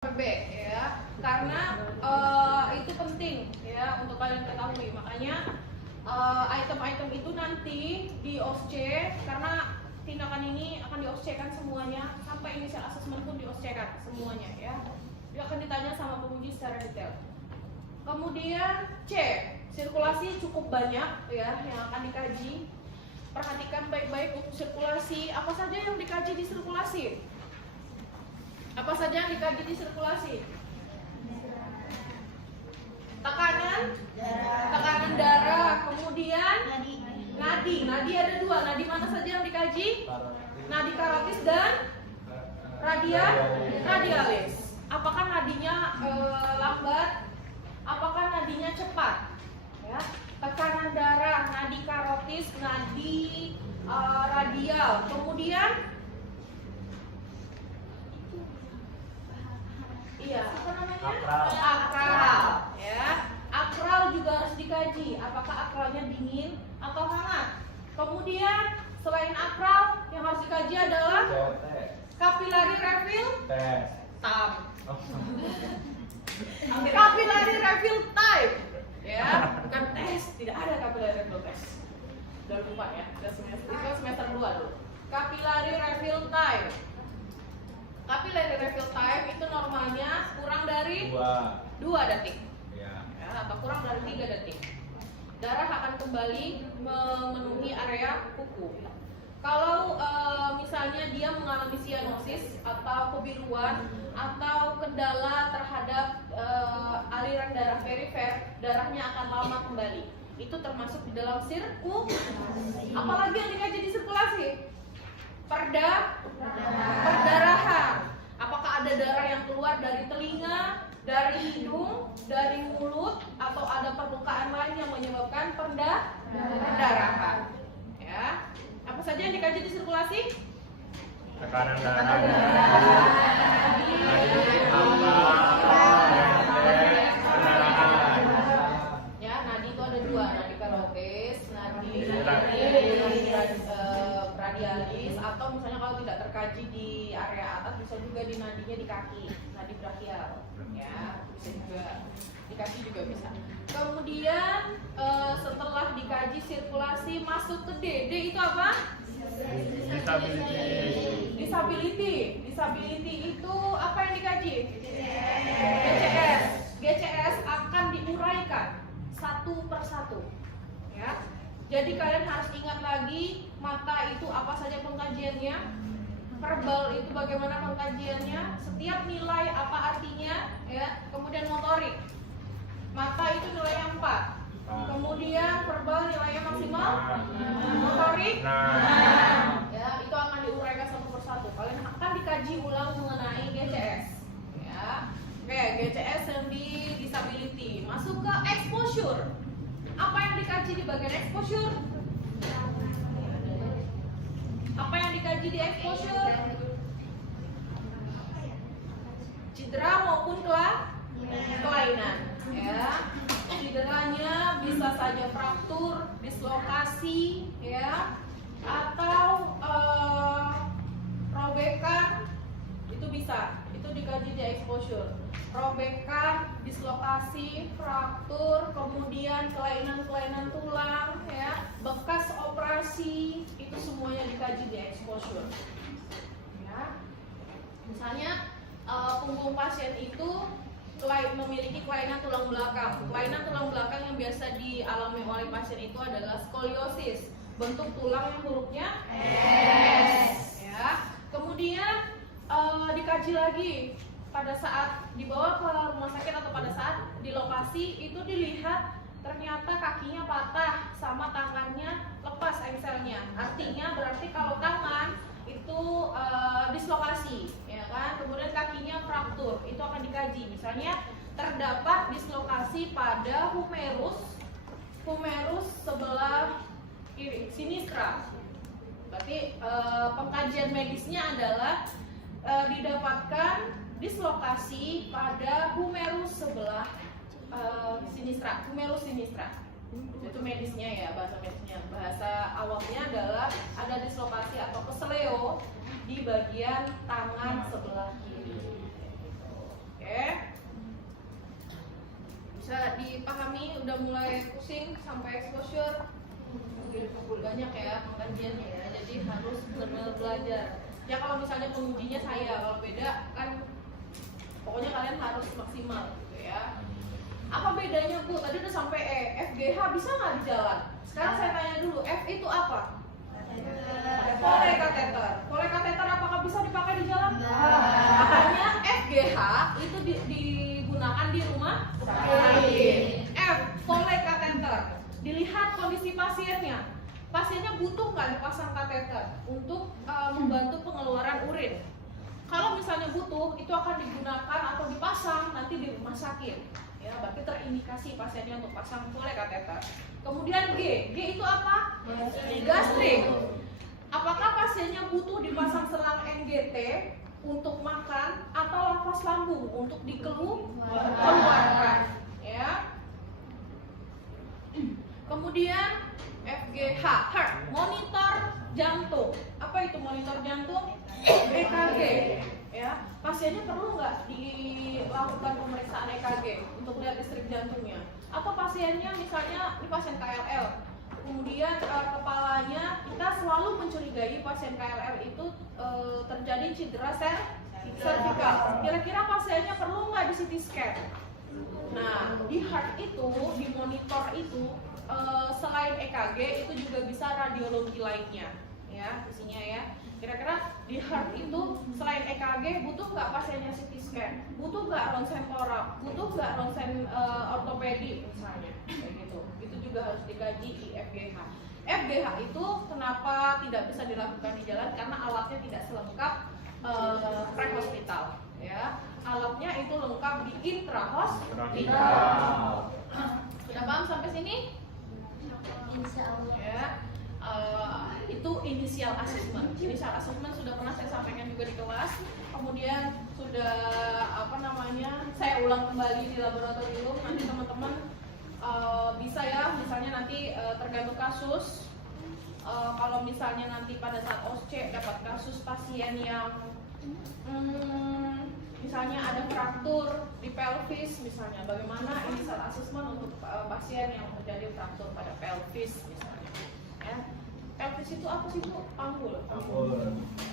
B ya, karena itu penting ya untuk kalian ketahui. Makanya item-item itu nanti di OSC, karena tindakan ini akan di OSC-kan semuanya, sampai initial assessment pun di OSC-kan semuanya ya. Dia akan ditanya sama penguji secara detail. Kemudian C, sirkulasi cukup banyak ya yang akan dikaji. Perhatikan baik-baik untuk sirkulasi. Apa saja yang dikaji di sirkulasi? Apa saja yang dikaji di sirkulasi? Tekanan darah, kemudian nadi ada dua. Nadi mana saja yang dikaji? Nadi karotis dan radialis. Apakah nadinya lambat? Apakah nadinya cepat? Ya. Tekanan darah, nadi karotis, nadi radial. Kemudian apa namanya? Akral. Ya. Akral juga harus dikaji. Apakah akralnya dingin atau hangat? Kemudian selain akral, yang harus dikaji adalah capillary refill time. Capillary refill type. Ya, bukan tes, tidak ada capillary refill test. Udah lupa ya, itu semester 2 dulu. Capillary refill time. Capillary refill time itu normalnya kurang dari 2 detik ya, atau kurang dari 3 detik. Darah akan kembali memenuhi area kuku. Kalau misalnya dia mengalami cyanosis atau kebiruan atau kendala terhadap aliran darah perifer, darahnya akan lama kembali. Itu termasuk di dalam sirkulasi. Apalagi yang dikaji di sirkulasi? Perdarahan. Apakah ada darah yang keluar dari telinga, dari hidung, dari mulut, atau ada permukaan lain yang menyebabkan perdarahan? Ya. Apa saja yang dikaji di sirkulasi? Tekanan darah. Ya, nadi itu ada 2, nadi karotis, nadi radialis, atau misalnya kalau tidak terkaji di area atas bisa juga di nadinya di kaki, nadi brachial. Ya, bisa juga di kaki juga bisa. Kemudian setelah dikaji sirkulasi masuk ke D. D itu apa? Disability itu apa yang dikaji? GCS akan diuraikan satu persatu. Ya. Jadi kalian harus ingat lagi, mata itu apa saja pengkajiannya, verbal itu bagaimana pengkajiannya, setiap nilai apa artinya, ya. Kemudian motorik, mata itu nilainya 4, kemudian verbal nilainya maksimal, motorik, ya itu akan diuraikan satu persatu. Kalian akan dikaji ulang mengenai GCS, ya. Oke, GCS yang di disability. Masuk ke exposure. Apa yang dikaji di bagian exposure? Apa yang dikaji di exposure? Cedera maupun kelainan. Ya, cederanya bisa saja fraktur, dislokasi, ya, atau robekan, itu bisa. Itu dikaji di exposure. Robekan, dislokasi, fraktur, kemudian kelainan-kelainan tulang, ya, bekas operasi, itu semuanya dikaji di exposure. Ya. Misalnya punggung pasien itu memiliki kelainan tulang belakang. Kelainan tulang belakang yang biasa dialami oleh pasien itu adalah skoliosis, bentuk tulang yang hurufnya S. Ya. Kemudian dikaji lagi pada saat dibawa ke rumah sakit atau pada saat di lokasi itu dilihat ternyata kakinya patah sama tangannya lepas engselnya. Artinya berarti kalau tangan itu dislokasi, ya kan? Kemudian kakinya fraktur, itu akan dikaji. Misalnya terdapat dislokasi pada humerus sebelah kiri, sinistra. Berarti pengkajian medisnya adalah didapatkan dislokasi pada humerus sebelah sinistra, humerus sinistra. Itu medisnya ya, bahasa medisnya. Bahasa awamnya adalah ada dislokasi atau keseleo di bagian tangan sebelah kiri. dipahami, udah mulai pusing sampai exposure, banyak ya pengkajiannya ya, jadi harus benar-benar belajar. Ya kalau misalnya pengujinya saya, kalau beda kan pokoknya kalian harus maksimal gitu ya. Apa bedanya Bu? Tadi udah sampai E, FGH bisa nggak di jalan? Sekarang saya tanya dulu, F itu apa? Foley kateter. Foley kateter apakah bisa dipakai di jalan? Makanya FGH itu digunakan di rumah sakit. F, Foley kateter. Dilihat kondisi pasiennya. Pasiennya butuh nggak dipasang kateter untuk membantu pengeluaran urin. Kalau misalnya butuh, itu akan digunakan atau dipasang nanti di rumah sakit. Ya, berarti terindikasi pasiennya untuk pasang Foley kateter. Kemudian G itu apa? Gastrik. Apakah pasiennya butuh dipasang selang NGT untuk makan atau nafas lambung untuk dikeluarkan? Ya. Kemudian FGH, heart, monitor jantung. Apa itu monitor jantung? EKG. Ya, pasiennya perlu nggak dilakukan pemeriksaan EKG untuk lihat listrik jantungnya? Atau pasiennya misalnya ini pasien KLL, kemudian kepalanya kita selalu mencurigai pasien KLL itu terjadi cedera servikal. Kira-kira pasiennya perlu nggak di CT scan? Nah, di heart itu, di monitor itu selain EKG itu juga bisa radiologi lainnya, ya isinya ya. Kira-kira di heart itu selain EKG butuh nggak pasiennya CT scan? Butuh nggak ronsen toraks? Butuh nggak ronsen ortopedi misalnya? Kayak gitu. Itu juga harus dikaji di FGH. FGH itu kenapa tidak bisa dilakukan di jalan? Karena alatnya tidak selengkap pre-hospital, ya. Alatnya itu lengkap di intrahospital. Sudah paham sampai sini? Insya Allah. Ya. Itu initial assessment. Initial assessment sudah pernah saya sampaikan juga di kelas. Kemudian sudah saya ulang kembali di laboratorium. Nanti teman-teman bisa ya, misalnya nanti tergantung kasus. Kalau misalnya nanti pada saat OSCE dapat kasus pasien yang misalnya ada fraktur di pelvis misalnya, bagaimana initial assessment untuk pasien yang terjadi fraktur pada pelvis misalnya, ya. Pelvis itu apa sih Bu? Panggul.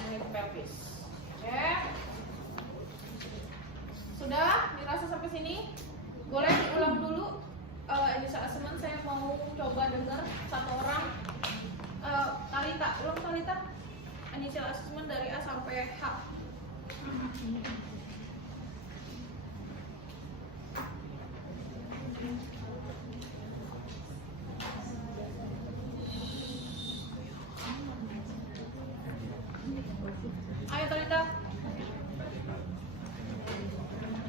Ini pelvis. Oke. Sudah dirasa sampai sini? Boleh diulang dulu. Initial assessment saya mau coba dengar satu orang. Talita, ulang Talita. Initial assessment dari A sampai H. Ayo Talita.